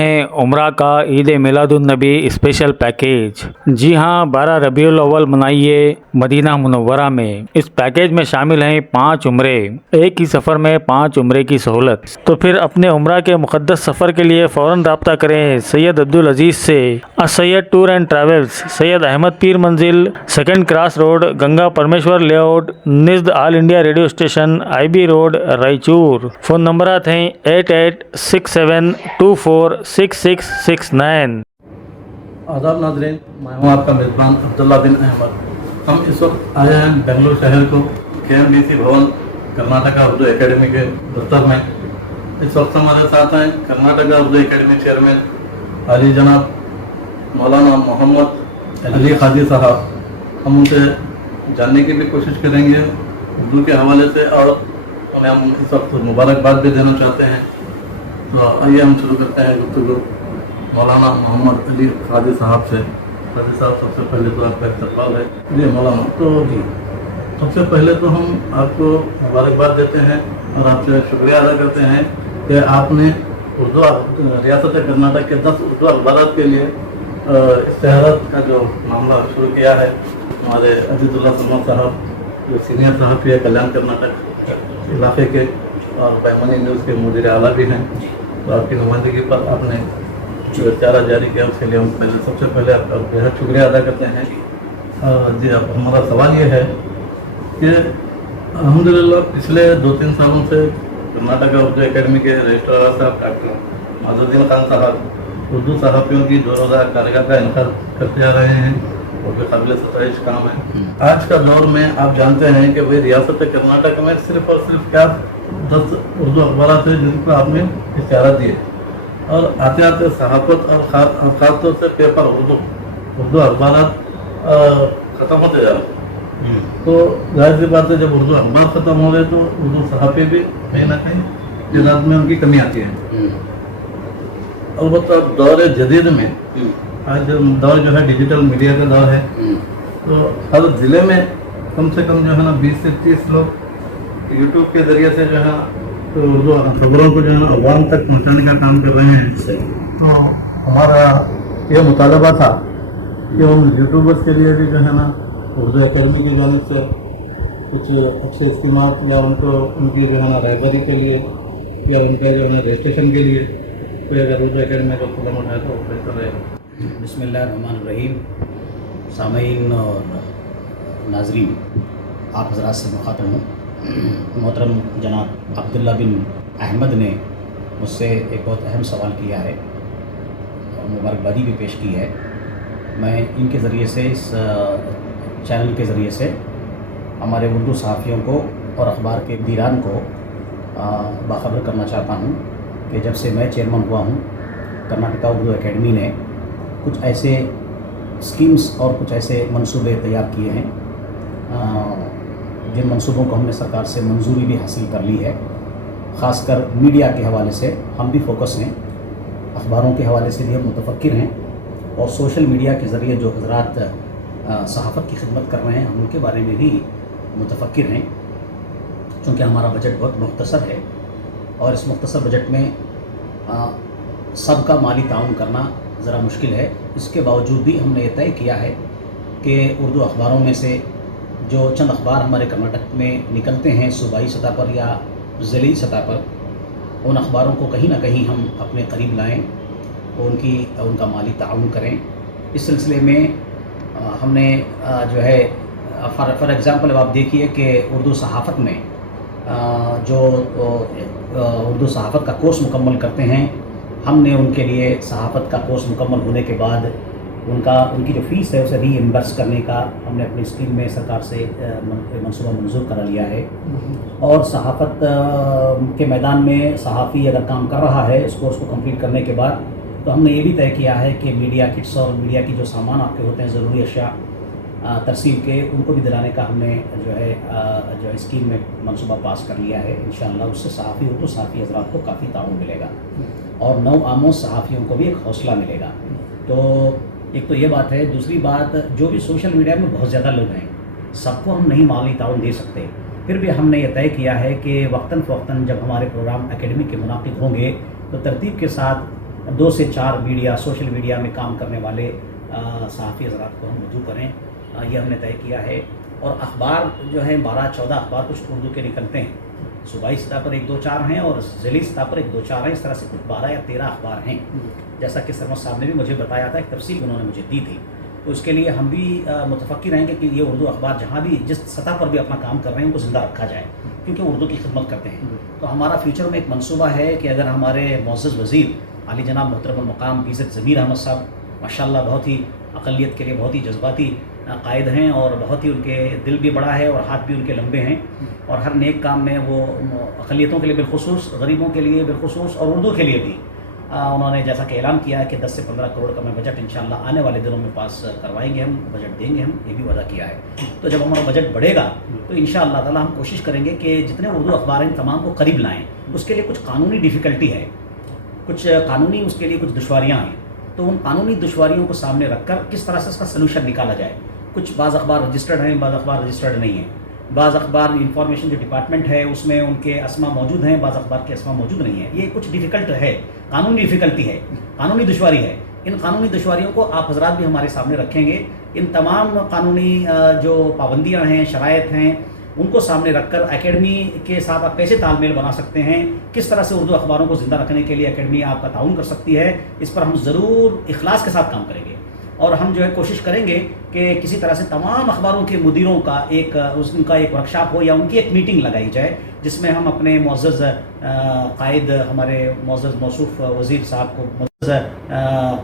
उम्रा का ईद मिलादुन्नबी special package. जी हाँ, 12 रबीउल अव्वल मनाइए मदीना मुनव्वरा में। इस पैकेज में शामिल हैं 5 उम्रे, एक ही सफ़र में 5 उम्रे की सहूलत। तो फिर अपने उम्रा के मुक़द्दस सफ़र के लिए फ़ौरन रब्ता करें सैयद अब्दुल अजीज़ से। Syed tour and travels, Syed Ahmed Peer Manzil, second cross road, Ganga Parameshwar layout, निज़्द all India radio station, IB road, Raichur. Phone नंबरात हैं 8867246669। आदाब नाज़रीन, मैं हूँ आपका मेज़बान अब्दुल्ला बिन अहमद। हम इस वक्त आए हैं बेंगलुरु शहर को KMDC भवन कर्नाटका उर्दू एकेडमी के दफ्तर में। इस वक्त हमारे साथ हैं कर्नाटका उर्दू एकेडमी चेयरमैन हाजी जनाब मौलाना मोहम्मद अली खाजी साहब। हम उनसे जानने की भी कोशिश करेंगे उर्दू के हवाले से, और उन्हें हम इस वक्त मुबारकबाद भी देना चाहते हैं। तो आइए हम शुरू करते हैं गुफ्तगू मौलाना मोहम्मद अली खाजी साहब से। खाजी साहब, सबसे पहले तो आपका इस्तकबाल है। जी मौलाना, तो सबसे पहले तो हम आपको मुबारकबाद देते हैं और आपसे शुक्रिया अदा करते हैं कि आपने उर्दू रियासत कर्नाटक के 10 उर्दू अखबारात के लिए इश्तेहारात का जो मामला शुरू किया है। हमारे अजीजुल्लाह सलमान साहब जो सीनियर सहाफ़ी है कल्याण कर्नाटक इलाके के और बैमनी न्यूज़ के मुदीर आला भी हैं, तो आपकी नुमाइंदगी पर आपने जो चारा जारी किया उसके लिए हम सबसे पहले आपका बेहद शुक्रिया अदा करते हैं। जी, अब हमारा सवाल ये है कि अल्हम्दुलिल्लाह पिछले 2-3 सालों से कर्नाटका उर्दू एकेडमी के रजिस्ट्रार साहब डॉक्टर माजुद्दीन खान साहब उर्दू सहाफ़ियों की 2 रोज़ा कारगा का इनकार करते आ रहे हैं, वो भी काबिल सताइश काम है। आज का दौर में आप जानते हैं कि भाई रियासत कर्नाटक में सिर्फ और सिर्फ क्या 10 उर्दू अखबारात हैं जिनको आपने इश्तिहारात दिए, और आते आते सहाफ़त और ख़ासतौर से पेपर उर्दू अखबारात ख़त्म होते जा रहे हैं। तो जाहिर सी बात है, जब उर्दू अखबार ख़त्म हो गए तो उर्दू सहाफ़ी भी कहीं ना कहीं तादाद में उनकी कमी आती है। अलबत्ता दौर जदीद में आज दौर जो है डिजिटल मीडिया का दौर है, तो हर ज़िले में कम से कम जो है ना 20 से 30 लोग यूट्यूब के ज़रिए से जो है तो उर्दू खबरों को जो है ना अवाम तक पहुँचाने का काम कर रहे हैं। तो हमारा ये मुतालबा था कि उन यूट्यूबर्स के लिए भी जो है ना उर्दू एकेडमी की जानिब से कुछ अच्छे इस्तेमाल या उनको उनकी जो है ना रहबरी के लिए या उनका जो है ना रजिस्ट्रेशन के लिए कोई अगर उर्दू एकेडमी को कदम उठाए तो बेहतर रहेगा। बिस्मिल्लाहिर्रहमानिर्रहीम। सामीन और नाजरीन, आप हज़रात से मुखातब हूँ। मोहतरम जनाब अब्दुल्ला बिन अहमद ने मुझसे एक बहुत अहम सवाल किया है और मुबारकबादी भी पेश की है। मैं इनके ज़रिए से, इस चैनल के ज़रिए से हमारे उर्दू सहाफ़ियों को और अखबार के दीरान को बाखबर करना चाहता हूँ कि जब से मैं चेयरमैन हुआ हूँ, कर्नाटका उर्दू एकेडमी ने कुछ ऐसे स्कीम्स और कुछ ऐसे मंसूबे तैयार किए हैं जिन मंसूबों को हमने सरकार से मंजूरी भी हासिल कर ली है। ख़ासकर मीडिया के हवाले से हम भी फोकस हैं, अखबारों के हवाले से भी हम मुतफक्किर हैं, और सोशल मीडिया के ज़रिए जो हज़रात सहाफ़त की खिदमत कर रहे हैं हम उनके बारे में भी मुतफक्किर हैं। चूँकि हमारा बजट बहुत मुख्तसर है और इस मुख्तसर बजट में सबका माली ताउन करना ज़रा मुश्किल है। इसके बावजूद भी हमने ये तय किया है कि उर्दू अखबारों में से जो चंद अखबार हमारे कर्नाटक में निकलते हैं सूबाई सतह पर या ज़िली सतह पर, उन अखबारों को कहीं ना कहीं हम अपने करीब लाएँ, उनका माली ताउन करें। इस सिलसिले में हमने जो है फॉर एग्ज़ाम्पल अब आप देखिए कि उर्दू सहाफ़त में जो उर्दू सहाफ़त का कोर्स मुकम्मल करते हैं, हमने उनके लिए सहाफ़त का कोर्स मुकम्मल होने के बाद उनकी जो फ़ीस है उसे रीइम्बर्स करने का हमने अपनी स्कीम में सरकार से मंसूबा मंजूर करा लिया है। और सहाफ़त के मैदान में सहाफ़ी अगर काम कर रहा है इस कोर्स को कंप्लीट करने के बाद, तो हमने ये भी तय किया है कि मीडिया किट्स और मीडिया की जो सामान आपके होते हैं ज़रूरी अशिया तरसील के, उनको भी दिलाने का हमने जो स्कीम में मंसूबा पास कर लिया है। इंशाअल्लाह उससे सहाफ़ी उर्दू सहाफ़ी हज़रात को काफ़ी ताउन मिलेगा और नौ आमोज सहाफ़ियों को भी एक हौसला मिलेगा। तो एक तो ये बात है। दूसरी बात, जो भी सोशल मीडिया में बहुत ज़्यादा लोग हैं, सबको हम नहीं माली ताउन दे सकते, फिर भी हमने ये तय किया है कि वक्तन फ़वक्तन जब हमारे प्रोग्राम एकेडमी के मुनाकिद होंगे तो तरतीब के साथ 2 से 4 मीडिया सोशल मीडिया में काम करने वाले सहाफ़ी हज़रात को हम मदऊ करें, ये हमने तय किया है। और अखबार जो है 12-14 अखबार कुछ उर्दू के निकलते हैं, सूबाई सतह पर 1-2-4 हैं और ज़िली सतह पर 1-2-4 हैं, इस तरह से कुछ 12 या 13 अखबार हैं। जैसा कि सरमद साहब ने भी मुझे बताया था, एक तफसील उन्होंने मुझे दी थी। तो उसके लिए हम भी मुतफक्किर रहेंगे कि ये उर्दू अखबार जहाँ भी जिस सतह पर भी अपना काम कर रहे हैं उनको ज़िंदा रखा जाए, क्योंकि उर्दू की खिदमत करते हैं। तो हमारा फ्यूचर में एक मनसूबा है कि अगर हमारे मुअज़्ज़ज़ वज़ीर आली जनाब मोहतरम मकाम बीज़त ज़मीर अहमद साहब माशाअल्लाह बहुत ही अक़लियत के लिए बहुत ही जज्बाती कायद हैं और बहुत ही उनके दिल भी बड़ा है और हाथ भी उनके लंबे हैं, और हर नेक काम में वो अक़लियतों के लिए बिलख़ुसूस, गरीबों के लिए बिलख़ुसूस और उर्दू के लिए भी उन्होंने जैसा कि ऐलान किया है कि 10 से 15 करोड़ का मैं बजट इंशाअल्लाह आने वाले दिनों में पास करवाएंगे, हम बजट देंगे, हम ये भी वादा किया है। तो जब हमारा बजट बढ़ेगा तो इंशाअल्लाह ताला हम कोशिश करेंगे कि जितने उर्दू अखबार हैं तमाम को करीब लाएँ। उसके लिए कुछ कानूनी डिफ़िकल्टी है, कुछ कानूनी उसके लिए कुछ दुश्वारियाँ हैं, तो उन कानूनी दुश्वारियों को सामने रखकर किस तरह से इसका सलूशन निकाला जाए। कुछ बाज़ अखबार रजिस्टर्ड हैं, बाज़ अखबार रजिस्टर्ड नहीं हैं, बाज़ अखबार इंफॉर्मेशन जो डिपार्टमेंट है उसमें उनके अस्मा मौजूद हैं, बाज़ अखबार के अस्मा मौजूद नहीं है। ये कुछ डिफ़िकल्ट है, कानूनी डिफ़िकल्टी है, कानूनी दुश्वारी है। इन कानूनी दुश्वारियों को आप हजरात भी हमारे सामने रखेंगे। इन तमाम कानूनी जो पाबंदियाँ हैं, शराइत हैं, उनको सामने रखकर एकेडमी के साथ आप कैसे तालमेल बना सकते हैं, किस तरह से उर्दू अखबारों को ज़िंदा रखने के लिए एकेडमी आपका ताउन कर सकती है, इस पर हम ज़रूर इखलास के साथ काम करेंगे। और हम जो है कोशिश करेंगे कि किसी तरह से तमाम अखबारों के मुदीरों का उनका एक वर्कशॉप हो या उनकी एक मीटिंग लगाई जाए, जिसमें हम अपने मुअज़्ज़ज़ कायद हमारे मुअज़्ज़ज़ मौसूफ़ वज़ीर साहब को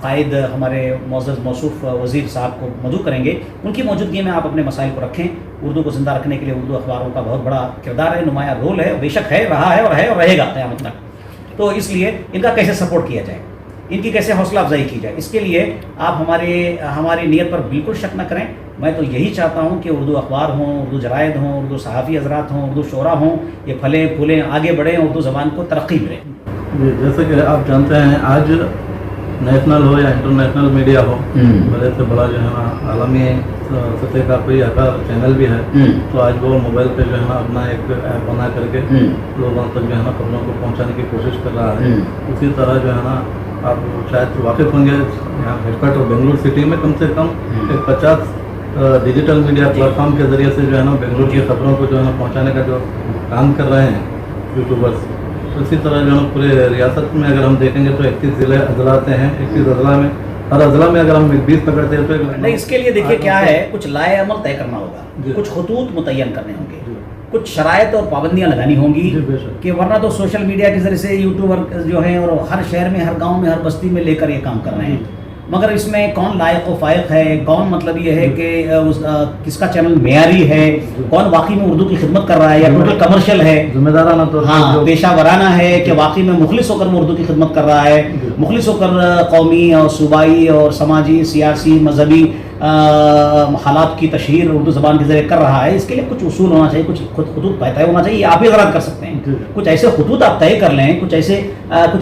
कायद हमारे मुअज़्ज़ज़ मौसूफ़ वज़ीर साहब को मदऊ करेंगे। उनकी मौजूदगी में आप अपने मसाइल को रखें। उर्दू को ज़िंदा रखने के लिए उर्दू अखबारों का बहुत बड़ा किरदार है, नुमायाँ रोल है, बेशक है, रहा है और रहेगा क़यामत तक। तो इसलिए इनका कैसे सपोर्ट किया जाए, इनकी कैसे हौसला अफजाई की जाए, इसके लिए आप हमारी नीयत पर बिल्कुल शक न करें। मैं तो यही चाहता हूँ कि उर्दू अखबार हों, उर्दू जराइद हों, उर्दू सहाफ़ी हज़रात हों, उर्दू शोरा हों, ये फलें फूलें आगे बढ़ें, उर्दू ज़बान को तरक्की मिले। जी, जैसे कि आप जानते हैं आज नेशनल हो या इंटरनेशनल मीडिया हो, बड़े से बड़ा जो है ना आलमी सतह का कोई ऐसा चैनल भी है, तो आज वो मोबाइल पे जो है ना अपना एक ऐप बना करके लोगों तक जो है ना खबरों को पहुंचाने की कोशिश कर रहा है। उसी तरह जो है ना आप शायद वाकिफ़ होंगे, यहाँ हेडक्वार्टर बेंगलुरु सिटी में कम से कम एक 50 डिजिटल मीडिया प्लेटफॉर्म के ज़रिए से जो है ना बेंगलुरु की खबरों को जो है ना पहुँचाने का जो काम कर रहे हैं यूट्यूबर्स। तो इसी तरह जो है ना पूरे रियासत में अगर हम देखेंगे तो 31 ज़िले अजलाते हैं, 31 अजला में हर अजला में अगर हम 20 पकड़ते हैं तो नहीं, इसके लिए देखिए क्या है, कुछ लाए अमल तय करना होगा, कुछ खतूत मुतय्यन करने होंगे, कुछ शराइत और पाबंदियाँ लगानी होंगी कि वरना तो सोशल मीडिया के ज़रिए से यूट्यूबर जो हैं और हर शहर में, हर गांव में, हर बस्ती में लेकर ये काम कर रहे हैं। मगर इसमें कौन लायक व फायक है, कौन मतलब ये है कि किसका चैनल मेयारी है, कौन वाकई में उर्दू की खिदमत कर रहा है या टोटल कमर्शियल है, जिम्मेदाराना तो हाँ पेशा वराना है कि वाकई में मुखलिस होकर वो उर्दू की खिदमत कर रहा है, मुखलिस होकर कौमी और सूबाई और समाजी, सियासी, मजहबी हालात की तशहीर उर्दू ज़बान के ज़रिए कर रहा है। इसके लिए कुछ उसूल होना चाहिए, कुछ खतूत तय होना चाहिए। आप ही ज़रात कर सकते हैं, कुछ ऐसे खतूत आप तय कर लें, कुछ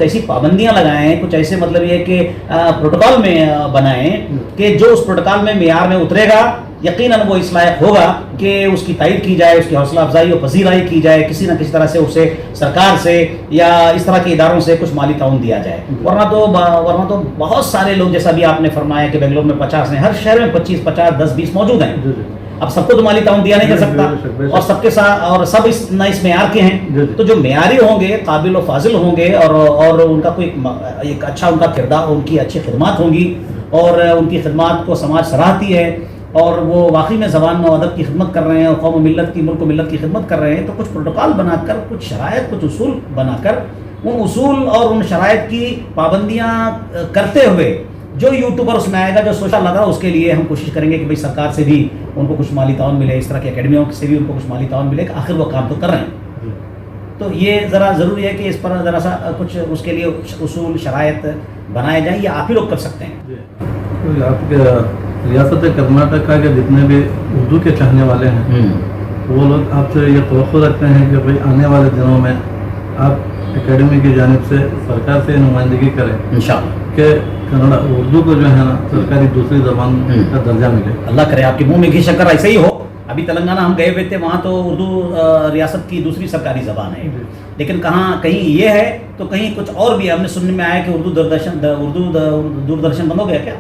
ऐसी पाबंदियाँ लगाएं, कुछ ऐसे मतलब ये कि प्रोटोकॉल में बनाएं कि जो उस प्रोटोकॉल में मेयार में उतरेगा यकीनन वो इस लायक होगा कि उसकी तायद की जाए, उसकी हौसला अफजाई और पजीराई की जाए, किसी न किसी तरह से उसे सरकार से या इस तरह के इदारों से कुछ माली ताउन दिया जाए। वरना तो बहुत सारे लोग, जैसा भी आपने फरमाया कि बेंगलोर में 50 हैं, हर शहर में 25, 50, 10, 20 मौजूद हैं। अब सबको तो माली ताउन दिया नहीं जा सकता और सबके साथ और सब इस मेयार के हैं। तो जो मेयारी होंगे, काबिल और फाजिल होंगे और उनका कोई एक अच्छा उनका किरदार, उनकी अच्छी खिदमत होंगी और उनकी खिदमत को समाज सराहती है और वो वाकई में ज़बान व अदब की खिदमत कर रहे हैं और कौम मिलत की, मुल्क मिलत की खिदमत कर रहे हैं, तो कुछ प्रोटोकॉल बनाकर, कुछ शराइत, कुछ उसूल बनाकर उन उसूल और उन शराइत की पाबंदियाँ करते हुए जो यूट्यूबर उसमें आएगा, जो सोशल लगा, उसके लिए हम कोशिश करेंगे कि भाई सरकार से भी उनको कुछ माली ताउन मिले, इस तरह की अकेडमियों से भी उनको कुछ माली ताउन मिले कि आखिर वो काम तो कर रहे हैं। तो ये ज़रा ज़रूरी है कि इस पर ज़रा सा कुछ उसके लिए उसूल शराइत बनाए जाएँ, या आप ही लोग कर सकते हैं। आपके रियासत कर्नाटक के जितने भी उर्दू के चाहने वाले हैं वो लोग आपसे ये तवक्को रखते हैं कि भाई आने वाले दिनों में आप एकेडमी की जानिब से सरकार से नुमाइंदगी करें इंशाअल्लाह कि कन्नड़ा उर्दू को जो है ना सरकारी दूसरी ज़बान का दर्जा मिले। अल्लाह करे आपके मुंह में घी शक्कर ऐसे ही हो। अभी तेलंगाना हम गए हुए थे, वहाँ तो उर्दू रियासत की दूसरी सरकारी ज़बान है لیکن کہیں یہ ہے تو کہیں کچھ اور بھی. ہم نے سننے میں آیا کہ اردو دوردرشن بند ہو گیا کیا؟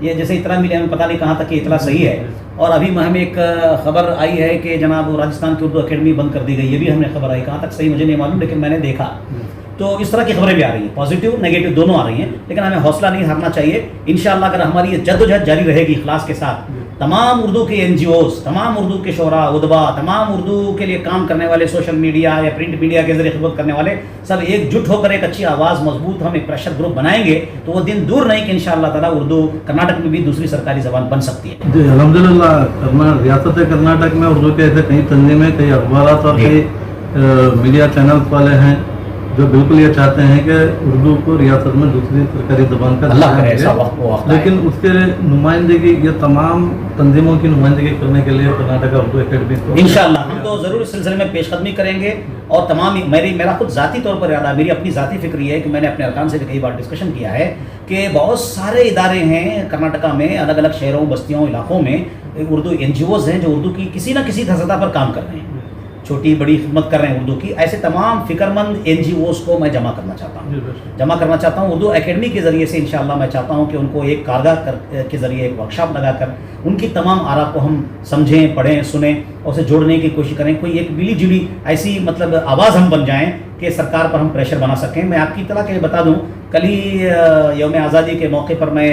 یہ جیسے اطلاع ملی ہمیں پتہ نہیں کہاں تک یہ اطلاع صحیح ہے. اور ابھی ہمیں ایک خبر آئی ہے کہ جناب راجستھان کی اردو اکیڈمی بند کر دی گئی. یہ بھی ہم نے خبر آئی, کہاں تک صحیح مجھے نہیں معلوم, لیکن میں نے دیکھا. تو اس طرح کی خبریں بھی آ رہی ہیں, پازیٹیو نیگیٹو دونوں آ رہی ہیں, لیکن ہمیں حوصلہ نہیں ہارنا چاہیے. انشاءاللہ اگر ہماری یہ جدوجہد جاری رہے گی اخلاص کے ساتھ, تمام اردو کے NGOs, تمام اردو کے شعراء ادبا, تمام اردو کے لیے کام کرنے والے سوشل میڈیا یا پرنٹ میڈیا کے ذریعے خدمت کرنے والے سب ایک جٹ ہو کر ایک اچھی آواز مضبوط ہم ایک پریشر گروپ بنائیں گے تو وہ دن دور نہیں کہ انشاءاللہ تعالیٰ اردو کرناٹک میں بھی دوسری سرکاری زبان بن سکتی ہے. جی الحمدللہ, ریاست کرناٹک میں اردو کے ایسے کئی تنظیمیں, کئی اخبارات اور کئی میڈیا چینلز والے ہیں جو بالکل یہ چاہتے ہیں کہ اردو کو ریاست میں دوسری سرکاری زبان کا اللہ کرے ایسا وقت لیکن اس کے نمائندگی یہ تمام تنظیموں کی نمائندگی کرنے کے لیے کرناٹک اردو اکیڈمی کو انشاءاللہ ہم تو ضرور اس سلسلے میں پیش قدمی کریں گے. اور تمام میرا خود ذاتی طور پر ارادہ, میری اپنی ذاتی فکر یہ ہے کہ میں نے اپنے ارکان سے بھی کئی بار ڈسکشن کیا ہے کہ بہت سارے ادارے ہیں کرناٹکا میں, الگ الگ شہروں, بستیوں, علاقوں میں اردو NGOs ہیں جو اردو کی کسی نہ کسی سطح پر کام کر رہے ہیں, چھوٹی بڑی خدمت کر رہے ہیں اردو کی. ایسے تمام فکر مند NGOs کو میں جمع کرنا چاہتا ہوں اردو اکیڈمی کے ذریعے سے. انشاءاللہ میں چاہتا ہوں کہ ان کو ایک کارگاہ کے ذریعے ایک ورکشاپ لگا کر ان کی تمام آراء کو ہم سمجھیں, پڑھیں, سنیں اور اسے جوڑنے کی کوشش کریں. کوئی ایک ملی جلی ایسی مطلب آواز ہم بن جائیں کہ سرکار پر ہم پریشر بنا سکیں. میں آپ کی اطلاع کے لیے بتا دوں, کل ہی یوم آزادی کے موقع پر میں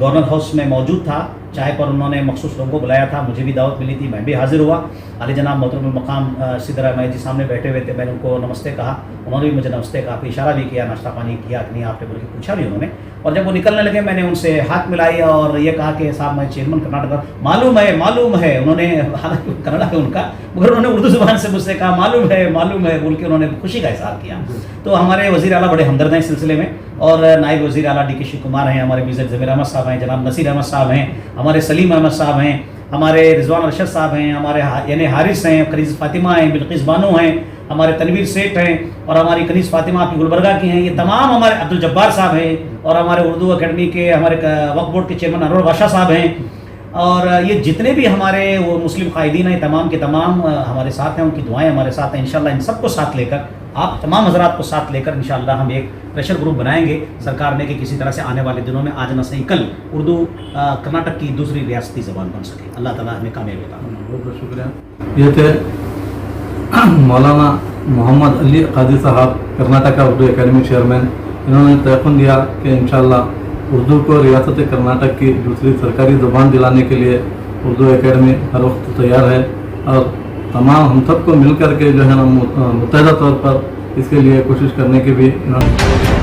گورنر ہاؤس میں موجود تھا. چائے پر انہوں نے مخصوص لوگوں کو بلایا تھا, مجھے بھی دعوت ملی تھی, میں بھی حاضر ہوا. علی جناب محترم المقام سدرا میں جی سامنے بیٹھے ہوئے تھے, میں نے ان کو نمستے کہا, انہوں نے بھی مجھے نمستے کہا, پھر اشارہ بھی کیا, ناشتہ پانی کیا کہ نہیں آپ نے, بول کے پوچھا بھی انہوں نے. اور جب وہ نکلنے لگے میں نے ان سے ہاتھ ملائی اور یہ کہا کہ صاحب میں چیئرمین کرناٹک, معلوم ہے. انہوں نے حالانکہ کنڑا ہے ان کا, مگر انہوں نے اردو زبان سے مجھ سے کہا معلوم ہے بول کے انہوں نے خوشی کا اظہار کیا. تو ہمارے وزیر اعلیٰ بڑے ہمدرد ہیں اس سلسلے میں, اور نائب وزیر اعلیٰ ڈی کے شیو کمار ہیں, ہمارے میزر ضمیر احمد صاحب ہیں, جناب نصیر احمد صاحب ہیں, ہمارے سلیم احمد صاحب ہیں, ہمارے رضوان ارشد صاحب ہیں, ہمارے یعنی حارث ہیں, کنیز فاطمہ ہیں, بلقیس بانو ہیں, ہمارے تنویر سیٹھ ہیں, اور ہماری کنیز فاطمہ آپ کی گلبرگہ کی ہیں. یہ تمام ہمارے عبدالجبار صاحب ہیں, اور ہمارے اردو اکیڈمی کے ہمارے وقف بورڈ کے چیئرمین انور بادشاہ صاحب ہیں, اور یہ جتنے بھی ہمارے وہ مسلم قائدین ہیں تمام کے تمام ہمارے ساتھ ہیں. ان کی دعائیں ہمارے ساتھ ہیں. انشاءاللہ ان سب کو ساتھ لے کر, آپ تمام حضرات کو ساتھ لے کر انشاءاللہ ہم ایک پریشر گروپ بنائیں گے سرکار نے کہ کسی طرح سے آنے والے دنوں میں آج نہ صحیح کل اردو کرناٹک کی دوسری ریاستی زبان بن سکے. اللہ تعالیٰ ہمیں کامیابی عطا فرمائے. بہت بہت شکریہ. یہ تھے مولانا محمد علی قادری صاحب, کرناٹک اردو اکیڈمی چیئرمین. انہوں نے تیقن دیا کہ انشاءاللہ اردو کو ریاست کرناٹک کی دوسری سرکاری زبان دلانے کے لیے اردو اکیڈمی ہر وقت تیار ہے, اور تمام ہم سب کو مل کر کے جو ہے نا متحدہ طور پر اس کے لیے کوشش کرنے کی بھی انہوں نے